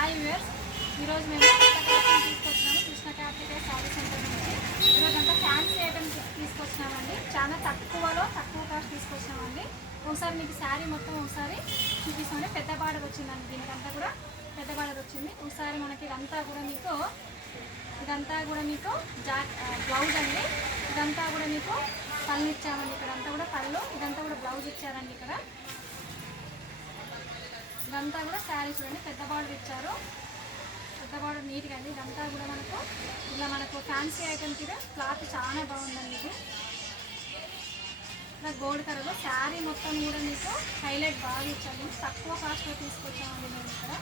Hi viewers, ఈరోజు మేము collection తీసుకొచ్చినాము కృష్ణ కార్తికేయ సారీ సెంటర్ నుంచి. ఈరోజంతా ఫ్యాన్సీ ఐటమ్స్ తీసుకొచ్చినామండి. చాలా తక్కువ కాస్ట్ తీసుకొచ్చినామండి. ఒకసారి మీకు శారీ మొత్తం ఒకసారి చూపిస్తామండి. పెద్ద బార్డర్ వచ్చిందండి, దీనికంతా కూడా పెద్ద బార్డర్ వచ్చింది. ఒకసారి మనకి ఇదంతా కూడా మీకు బ్లౌజ్ అండి. ఇదంతా కూడా మీకు పళ్ళు ఇచ్చామండి. ఇక్కడ అంతా కూడా పళ్ళు, ఇదంతా కూడా బ్లౌజ్ ఇచ్చారండి. ఇక్కడ ఇదంతా కూడా శారీ చూడండి, పెద్ద బార్డర్ ఇచ్చారు. పెద్ద బార్డర్ నీట్గా అండి. ఇదంతా కూడా మనకు ఫ్యాన్సీ ఐటమ్ కింద క్లాత్ చాలా బాగుందండి. ఇది ఇలా గోల్డ్ కలర్లో శారీ మొత్తం కూడా మీకు హైలైట్ బాగా ఇచ్చాము. తక్కువ కాస్ట్లో తీసుకొచ్చామండి మేము. ఇక్కడ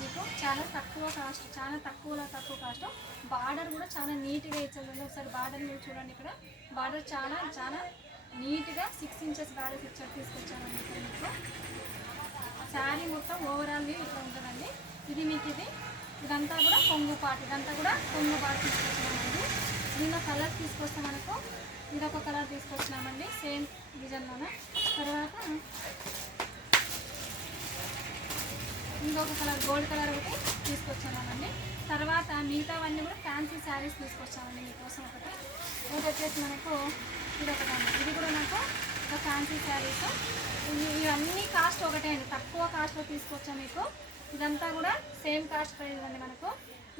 మీకు చాలా తక్కువ కాస్ట్. బార్డర్ కూడా చాలా నీట్గా ఇచ్చామండి. ఒకసారి బార్డర్ మీరు చూడండి. ఇక్కడ బార్డర్ చాలా నీట్గా 6 ఇంచెస్ బార్డర్ తీసుకొచ్చామండి. ఇక్కడ మీకు శారీ మొత్తం ఓవరాల్ ఇట్లా ఉంటుందండి. ఇదంతా కూడా కొంగు పాటు తీసుకొచ్చినామండి. దీనిలో కలర్ తీసుకొస్తే మనకు ఇదొక కలర్ తీసుకొచ్చినామండి, సేమ్ డిజైన్లోనే. తర్వాత ఇంకొక కలర్ గోల్డ్ కలర్ ఒకటి తీసుకొచ్చామండి. తర్వాత మిగతావన్నీ కూడా ఫ్యాన్సీ శారీస్ తీసుకొచ్చామండి మీకోసం. ఒకటి వచ్చేసి మనకు ఇదొకటండి. ఇది కూడా నాకు ఒక ఫ్యాన్సీ శారీస్. ఇవన్నీ కాస్ట్ ఒకటే అండి, తక్కువ కాస్ట్లో తీసుకొచ్చాం మీకు. ఇదంతా కూడా సేమ్ కాస్ట్ ప్రైస్ అండి మనకు.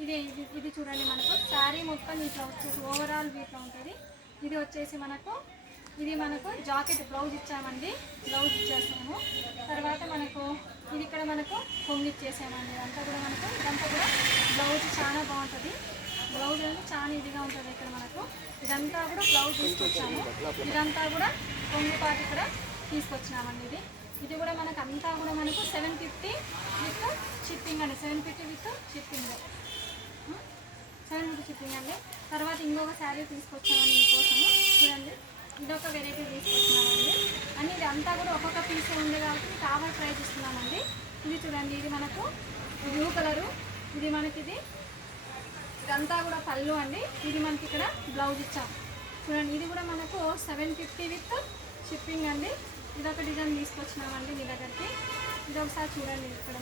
ఇది చూడండి, మనకు శారీ మొత్తం ఇట్లా వచ్చేసి ఓవరాల్ ఇట్లా ఉంటుంది. ఇది వచ్చేసి మనకు జాకెట్ బ్లౌజ్ ఇచ్చామండి, బ్లౌజ్ ఇచ్చేసాము. తర్వాత ఇది ఇక్కడ కొంగు ఇచ్చేసామండి. ఇదంతా కూడా బ్లౌజ్ చాలా బాగుంటుంది. బ్లౌజ్ అనేది చాలా ఇదిగా ఉంటుంది. ఇక్కడ ఇదంతా కూడా బ్లౌజ్ తీసుకొచ్చాము. ఇదంతా కూడా కొంగు పాటు ఇక్కడ తీసుకొచ్చినామండి. ఇది కూడా అంతా కూడా 750 విత్ షిప్పింగ్ అండి. 750 విత్ షిప్పింగ్, 750 షిప్పింగ్ అండి. తర్వాత ఇంకొక శారీ తీసుకొచ్చామండి మీకోసము. చూడండి, ఇదొక వెరైటీ తీసుకొచ్చినామండి. అండ్ ఇది అంతా కూడా ఒక్కొక్క పీసే ఉంది కాబట్టి మీకు ఆఫర్ ప్రైస్ ఇస్తున్నామండి. ఇది చూడండి, ఇది బ్లూ కలరు. ఇదంతా కూడా పళ్ళు అండి. ఇది ఇక్కడ బ్లౌజ్ ఇచ్చాం. చూడండి, ఇది కూడా 750 విత్ షిప్పింగ్ అండి. ఇదొక డిజైన్ తీసుకొచ్చినామండి మీ దగ్గరికి. ఇది ఒకసారి చూడండి. ఇక్కడ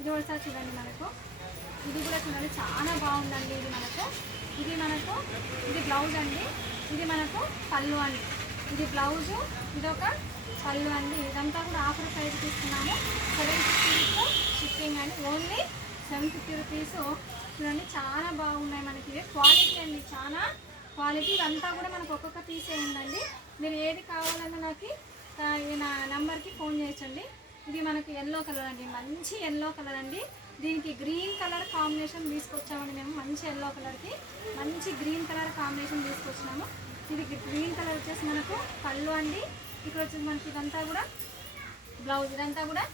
ఇది ఒకసారి చూడండి. ఇది కూడా చూడండి, చాలా బాగుందండి. ఇది బ్లౌజ్ అండి. ఇది పళ్ళు అండి. ఇది బ్లౌజు, ఇదొక పళ్ళు అండి. ఇదంతా కూడా ఆఫర్ ప్రైస్ తీసుకున్నాము. 750 విత్ షిప్పింగ్ అండి. Only 750 rupees. చూడండి, చాలా బాగున్నాయి మనకి. క్వాలిటీ అండి, చాలా క్వాలిటీ. ఇదంతా కూడా ఒక్కొక్క పీసే ఉందండి. మీరు ఏది కావాలన్నా నాకు నా నెంబర్కి ఫోన్ చేయొచ్చండి. ఇది ఎల్లో కలర్ అండి, మంచి ఎల్లో కలర్ అండి. దీనికి గ్రీన్ కలర్ కాంబినేషన్ తీసుకొచ్చామండి మేము. మంచి ఎల్లో కలర్కి మంచి గ్రీన్ కలర్ కాంబినేషన్ తీసుకొచ్చినాము. ఇది గ్రీన్ కలర్ వచ్చేసి పళ్ళు అండి. ఇక్కడ వచ్చేసి ఇదంతా కూడా బ్లౌజ్. ఇదంతా కూడా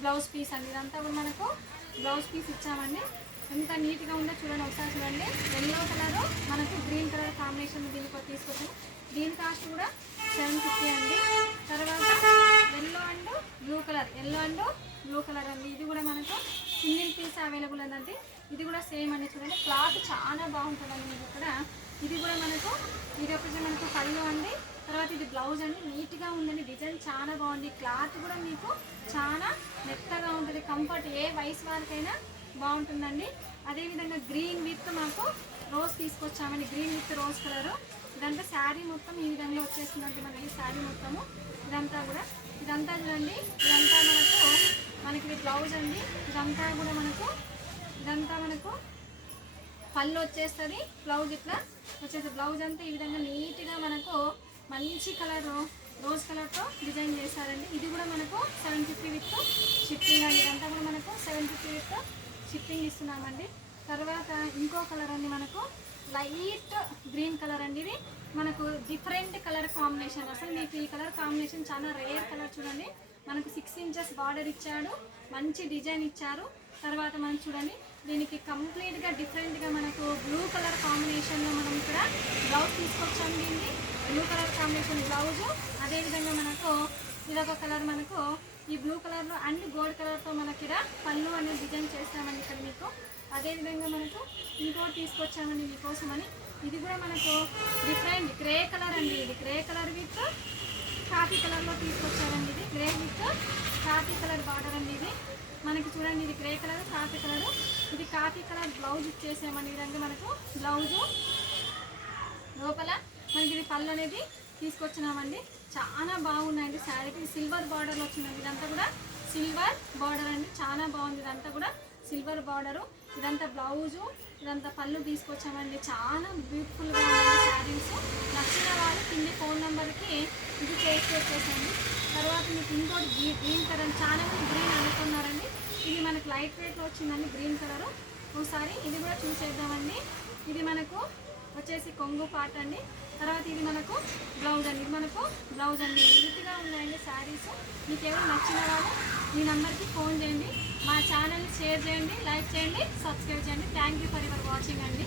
బ్లౌజ్ పీస్ అండి. ఇదంతా కూడా బ్లౌజ్ పీస్ ఇచ్చామండి. ఎంత నీట్గా ఉందో చూడండి, ఒకసారి చూడండి. Yellow colour green colour combination దీనికి తీసుకొచ్చాము. దీని కాస్ట్ కూడా 750 అండి. తర్వాత ఎల్లో అండ్ బ్లూ కలర్ అండి. ఇది కూడా సింగిల్ పీస్ అవైలబుల్ ఉందండి. ఇది కూడా సేమ్ అండి. చూడండి, క్లాత్ చాలా బాగుంటుందండి మీకు. ఇక్కడ ఇది కూడా ఇది ఒకటి పళ్ళు అండి. తర్వాత ఇది బ్లౌజ్ అండి. నీట్గా ఉందండి, డిజైన్ చాలా బాగుంది. క్లాత్ కూడా మీకు చాలా మెత్తగా ఉంటుంది. కంఫర్ట్ ఏ వయసు వారికైనా బాగుంటుందండి. అదేవిధంగా గ్రీన్ విత్ రోజ్ తీసుకొచ్చామండి. Green with rose colour. ఇదంతా శారీ మొత్తం ఈ విధంగా వచ్చేస్తుందండి మనకి. శారీ మొత్తము ఇదంతా చూడండి. ఇదంతా ఇది బ్లౌజ్ అండి. ఇదంతా పళ్ళు వచ్చేస్తుంది. బ్లౌజ్ ఇట్లా వచ్చేసి బ్లౌజ్ అంతా ఈ విధంగా నీట్గా మంచి కలరు రోజ్ కలర్తో డిజైన్ చేశారండి. ఇది కూడా 750 విత్ షిప్పింగ్ అండి. ఇదంతా కూడా 750 విత్ షిప్పింగ్ ఇస్తున్నామండి. తర్వాత ఇంకో కలర్ అండి, లైట్ గ్రీన్ కలర్ అండి. ఇది డిఫరెంట్ కలర్ కాంబినేషన్. అసలు మీకు ఈ కలర్ కాంబినేషన్ చాలా రేర్ కలర్. చూడండి, 6 ఇంచెస్ బార్డర్ ఇచ్చాడు, మంచి డిజైన్ ఇచ్చారు. తర్వాత చూడండి, దీనికి కంప్లీట్గా డిఫరెంట్గా బ్లూ కలర్ కాంబినేషన్లో ఇక్కడ బ్లౌజ్ తీసుకొచ్చాము. దీన్ని బ్లూ కలర్ కాంబినేషన్ బ్లౌజు. అదేవిధంగా ఇదొక కలర్ ఈ బ్లూ కలర్లో అండ్ గోల్డ్ కలర్తో ఇక్కడ పళ్ళు అనేది డిజైన్ చేస్తామండి ఇక్కడ మీకు. అదేవిధంగా ఇంకోటి తీసుకొచ్చామండి మీకోసమని. ఇది కూడా డిఫరెంట్ గ్రే కలర్ అండి. ఇది గ్రే కలర్ విత్ కాఫీ కలర్లో తీసుకొచ్చారండి. ఇది grey with coffee colour border అండి. ఇది మనకి చూడండి ఇది గ్రే కలర్, కాఫీ కలర్. ఇది కాఫీ కలర్ బ్లౌజ్ ఇచ్చేసామండి. ఈ విధంగా మనకు బ్లౌజు లోపల మనకి ఇది పళ్ళు అనేది తీసుకొచ్చినామండి. చాలా బాగున్నాయండి శారీకి. సిల్వర్ బార్డర్లో వచ్చిందండి. ఇదంతా కూడా సిల్వర్ బార్డర్ అండి, చాలా బాగుంది. ఇదంతా కూడా సిల్వర్ బార్డరు. ఇదంతా బ్లౌజు, ఇదంతా పళ్ళు తీసుకొచ్చామండి. చాలా బ్యూటిఫుల్గా ఉన్నాయి శారీస్. నచ్చిన వాళ్ళు కింది ఫోన్ నెంబర్కి ఇది చేసి వచ్చేసండి. తర్వాత మీకు ఇంకోటి గ్రీన్ కలర్, చాలా మంది గ్రీన్ అనుకున్నారండి. ఇది మనకు లైట్ వెయిట్లో వచ్చిందండి గ్రీన్ కలరు. ఒకసారి ఇది కూడా చూసేద్దామండి. ఇది మనకు వచ్చేసి కొంగు పార్ట్ అండి. తర్వాత ఇది మనకు బ్లౌజ్ అండి. ఇది మనకు బ్లౌజ్ అండి. నీట్గా ఉన్నాయండి శారీస్. మీకు ఎవరు నచ్చిన వాళ్ళు ఈ నెంబర్కి ఫోన్ చేయండి. మా ఛానల్ షేర్ చేయండి, లైక్ చేయండి, సబ్స్క్రైబ్ చేయండి. Thank you for your watching అండి.